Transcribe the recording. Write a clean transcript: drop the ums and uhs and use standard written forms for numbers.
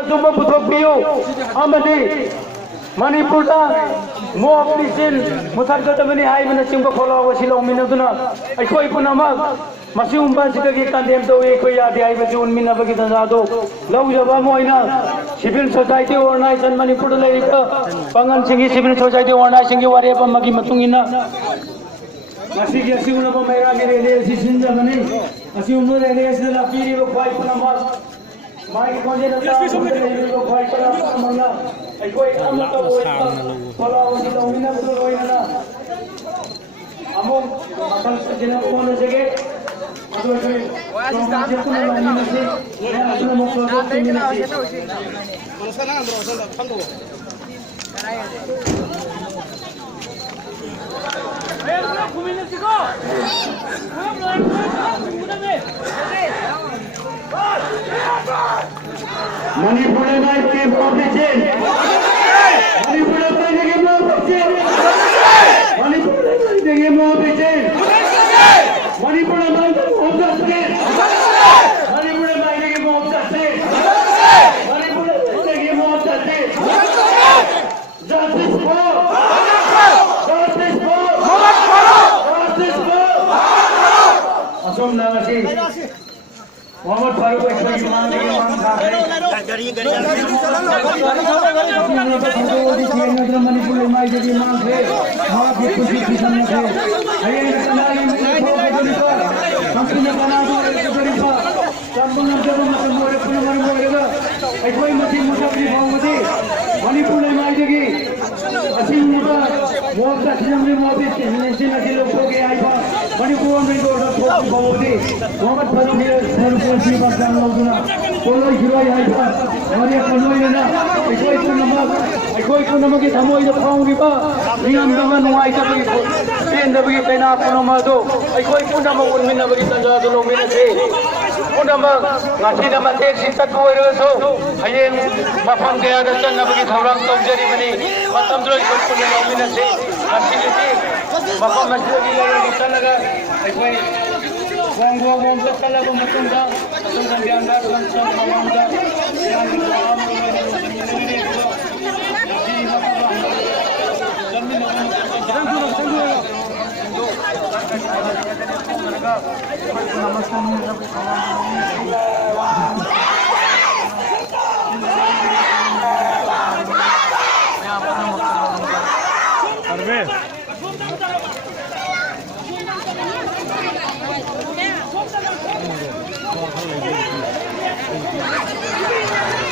ꯑꯆꯨꯝꯕ ꯄꯨꯊꯣꯛꯄꯤꯌꯨ ꯑꯃꯗꯤ ꯃꯅꯤꯄꯨꯔꯗ ꯃꯣꯞ ꯂꯤꯁꯤꯟ ꯃꯨꯊꯠꯀꯗꯕꯅꯤ ꯍꯥꯏꯕꯅꯆꯤꯡꯕ ꯈꯣꯜꯂꯥꯎ ꯑꯁꯤ ꯂꯧꯃꯤꯟꯅꯗꯨꯅ ꯑꯩꯈꯣꯏ ꯄꯨꯝꯅꯃꯛ ꯃꯁꯤꯒꯨꯝꯕꯁꯤꯗꯒꯤ ꯀꯟꯗꯦꯝ ꯇꯧꯏ ꯑꯩꯈꯣꯏ ꯌꯥꯗꯦ ꯍꯥꯏꯕꯁꯤ ꯎꯟꯃꯤꯟꯅꯕꯒꯤ ꯇꯥꯟꯖꯥꯗꯨ ꯂꯧꯖꯕ ꯑꯃ ꯑꯣꯏꯅ ꯁꯤꯚꯤꯜ ꯁꯣꯁꯥꯏꯇꯤ ꯑꯣꯔꯒꯅꯥꯏꯖꯦꯁꯟ ꯃꯅꯤꯄꯨꯔꯗ ꯂꯩꯔꯤꯕ ꯄꯥꯡꯒꯜꯁꯤꯡꯒꯤ ꯁꯤꯚꯤꯜ ꯁꯣꯁꯥꯏꯇꯤ ꯑꯣꯔꯒꯅꯥꯏꯖꯦꯁꯟꯒꯤ ꯋꯥꯔꯦꯞ ꯑꯃꯒꯤ ꯃꯇꯨꯡ ꯏꯟꯅ ꯉꯁꯤꯒꯤ ꯑꯁꯤꯒꯨꯝꯂꯕ ꯃꯩꯔꯥꯒꯤ ꯔꯦꯂꯤ ꯑꯁꯤ ꯁꯤꯟꯖꯕꯅꯤ ꯑꯁꯤꯒꯨꯝꯕ ꯔꯦꯂꯤ ꯑꯁꯤꯗ ꯂꯥꯛꯄꯤꯔꯤꯕ ꯈ꯭ꯋꯥꯏ ꯄꯨꯝꯅꯃꯛ ꯃꯥꯒꯤ ꯈꯣꯟꯖꯦꯜ ꯇꯥꯕꯗ ꯂꯩꯔꯤꯕ ꯈ꯭ꯋꯥꯏ ꯄꯨꯝꯅꯃꯛꯅ ꯑꯩꯈꯣꯏ ꯑꯃꯠꯇ ꯑꯣꯏꯕ ꯊꯧꯔꯥꯡ ꯑꯁꯤ ꯇꯧꯃꯤꯟꯅꯕꯗ ꯂꯣꯏꯅꯅ ꯑꯃꯨꯛ ꯃꯈꯜ ꯁꯤꯟꯅ ꯍꯣꯠꯅꯖꯒꯦ ꯑꯗꯨ ꯑꯩꯈꯣꯏ ꯄ꯭ꯔꯣꯒ꯭ꯔꯥꯝꯁꯦ ꯄꯨꯟꯅ ꯂꯧꯃꯤꯟꯅꯁꯤ ꯃꯌꯥꯝ ꯄꯨꯝꯅꯃꯛ ꯄꯨꯟꯃꯤꯟꯅꯁꯤ Manipur my team of the chain. Manipur my game of the chain. Manipur my game of the chain. Manipur my game of the chain. Manipur my game of the chain. Manipur my game of the chain. Justice for. Justice for. Justice for. Asam Nagasi. Mohammad Farooq express मान लेंगे मान खा रहे हैं मणिपुर माई जगह मान थे माँ भी खुशी किसान थे अरे इन कनाली में तो बड़ी पर कंपनी बना दो एक बड़ी पर संपूर्ण जब मतलब मोरे पुनः मन मोरेगा एक कोई मशीन मुसाफरी भाव मधी मणिपुर माई जगह असीम मुदा मोर का सिलम में मोदी नेशन के लोगों के आई था मणिपुर में तो भावोदी मोहम्मद फारूक ने सर्वोच्च बात लोगना कोई हिरोई आई था और ये कोई ना कोई को नमक के थमोई जो पाऊंगी बा नियम दवा नुआई का भी तेन दबी पेना कोनो मादो कोई को नमक उन में नबी तंजा दो लोग में थे को नमक गाठी नमक एक सिंतक को रसो हयें मफम के आगे चल नबी थौरांग तौजरी बनी मतम द्रोह को लोग में थे गाठी थी मफम मस्जिद की लगे चलगा कोई Wanggo kala bumutunda tunggang dianda langsung mawanda yang dalam ini